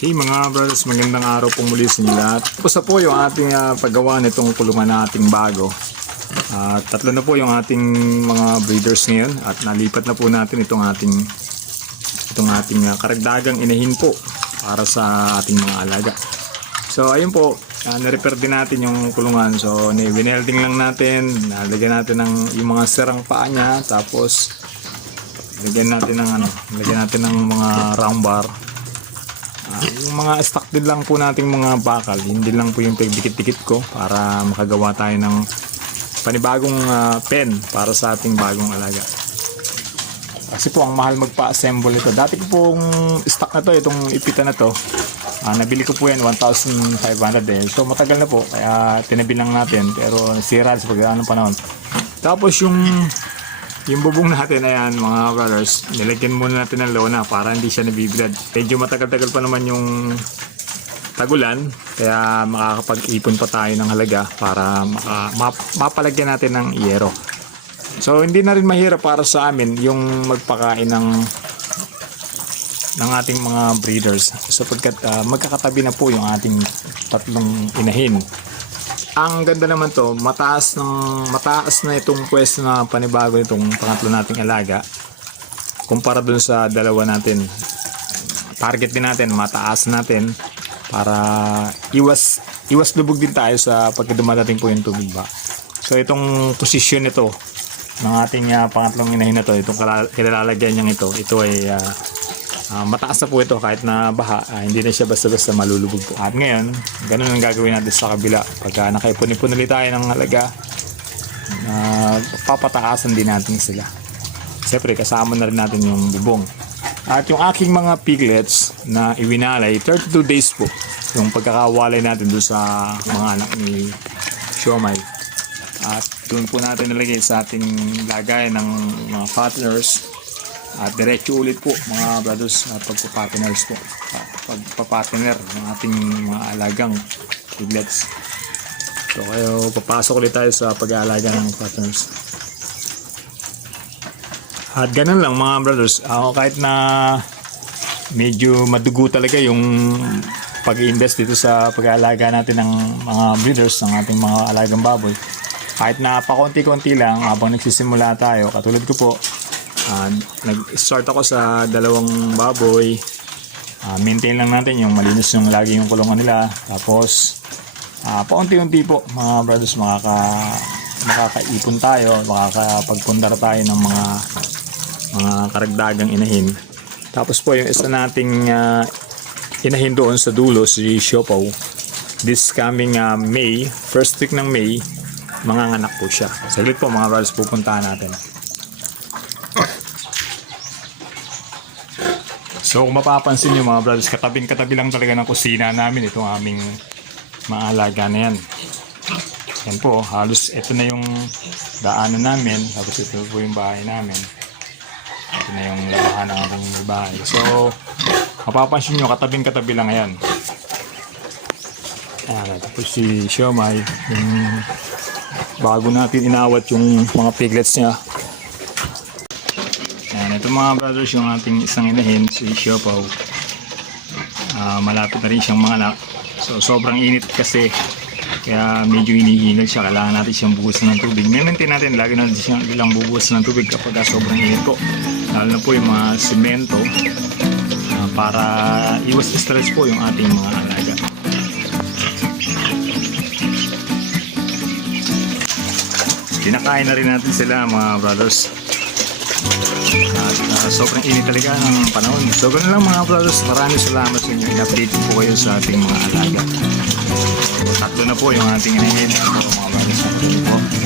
Okay mga brothers, magandang araw po muli sa inyo lahat. Tapos na po yung ating paggawa nitong kulungan na ating bago. Tatlo na po yung ating mga breeders ngayon at nalipat na po natin itong ating karagdagang inahin po para sa ating mga alaga. So ayun po, na-repair din natin yung kulungan. So winelding lang natin, nalagyan natin ng yung mga serang paa niya, tapos lagyan natin ng mga round bar. Yung mga stock din lang po nating mga bakal, hindi lang po yung dikit-dikit ko para makagawa tayo ng panibagong pen para sa ating bagong alaga. Kasi po ang mahal magpa-assemble ito. Dati ko pong stock na to, itong ipita na to, nabili ko po yan 1,500 eh. So matagal na po, kaya tinabi lang natin, pero nasira sa pagdaan ng panahon. Tapos yung bubong natin, ayan mga brothers, nilagyan muna natin ng lona para hindi siya nabibilad. Medyo matagal-tagal pa naman yung tagulan, kaya makakapag-ipon pa tayo ng halaga para mapalagyan natin ng iyero. So hindi na rin mahirap para sa amin yung magpakain ng ating mga breeders, sapagkat magkakatabi na po yung ating tatlong inahin. Ang ganda naman to, mataas na itong pwesto na panibago nitong pangatlo nating alaga kumpara dun sa dalawa natin. Target din natin, mataas natin para iwas lubog din tayo sa pagka dumadating po yung tubig ba. So itong posisyon nito ng ating pangatlong inahin na to, itong kilalagyan niyang ito ay mataas na po ito, kahit na baha, hindi na siya basta-basta malulubog po. At ngayon, ganun ang gagawin natin sa kabila. Pagka nakaipon-ipon ulit tayo ng halaga, papataasan din natin sila. Siyempre, kasama na rin natin yung bubong. At yung aking mga piglets na iwinalay, 32 days po yung pagkakawalay natin doon sa mga anak ni Siomay. At doon po natin nalagay sa ating lagay ng mga fatteners. At diretso ulit po mga brothers, pagpapatiners po, pagpapatiner ng ating mga alagang piglets. So kayo, papasok ulit tayo sa pag-aalaga ng patiners. At ganun lang mga brothers, kahit na medyo madugo talaga yung pag-invest dito sa pag-aalaga natin ng mga breeders ng ating mga alagang baboy, kahit na pakonti-konti lang habang nagsisimula tayo, katulad ko po, nag-start ako sa 2 baboy. Maintain lang natin yung malinis yung lagi yung kulungan nila. Tapos paunti-unti po mga brothers, makakaipon tayo, makakapagpundar tayo ng mga karagdagang inahin. Tapos po yung isa nating inahin doon sa dulo, si Siopaw, this coming May, first week ng May, manganganak po siya. Saglit po mga brothers, pupuntahan natin. So kung mapapansin nyo mga brothers, katabi lang talaga ng kusina namin itong aming maalaga na yan. Yan po, halos ito na yung daanan namin, tapos ito po yung bahay namin. Ito na yung labahan ng ating bahay. So mapapansin nyo, katabi lang yan. Tapos si Siomay, yung bago natin inawat yung mga piglets niya. Ito mga brothers, yung ating isang inahin, si Siopaw, malapit na rin siyang manganak. So sobrang init kasi, kaya medyo hinihingal siya. Kailangan natin siyang buhusan ng tubig. Maintain natin, lagi natin siyang ilang buhusan ng tubig kapag sobrang init po. Lalo na po yung mga semento, para iwas stress po yung ating mga alaga. Kinakain na rin natin sila mga brothers. At sobrang init talaga ng panahon. So ganoon lang mga brothers, maraming salamat sa inyo. In-update po kayo sa ating mga alaga. So, tatlo na po yung ating inahin. Mga brothers,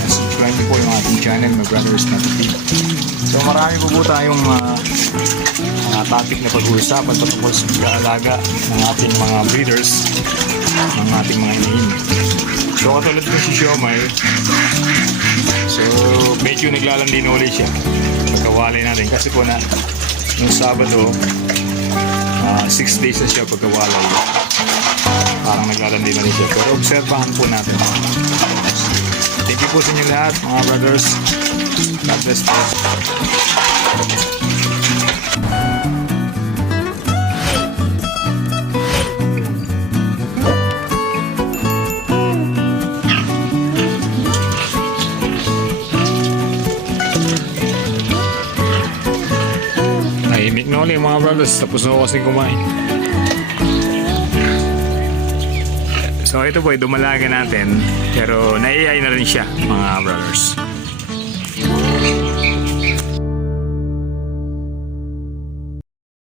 subscribe po yung ating channel, My Brothers na TV. So marami po tayong topic na pag-uusapan patungkol sa pag-aalaga ng ating mga breeders, ng ating mga inahin. So katulad po si Siomay, so medyo naglalandi na ulit siya pagkawalay natin, kasi po na nung Sabado 6 days na siya pagkawalay, parang naglalandi na rin siya, pero obserbahan po natin. Thank you po sa inyo lahat mga brothers. God bless po. Tahimik na ulit mga brothers. Tapos na ako kasi kumain. So ito po, dumalaga natin. Pero naiiyay na rin siya mga brothers.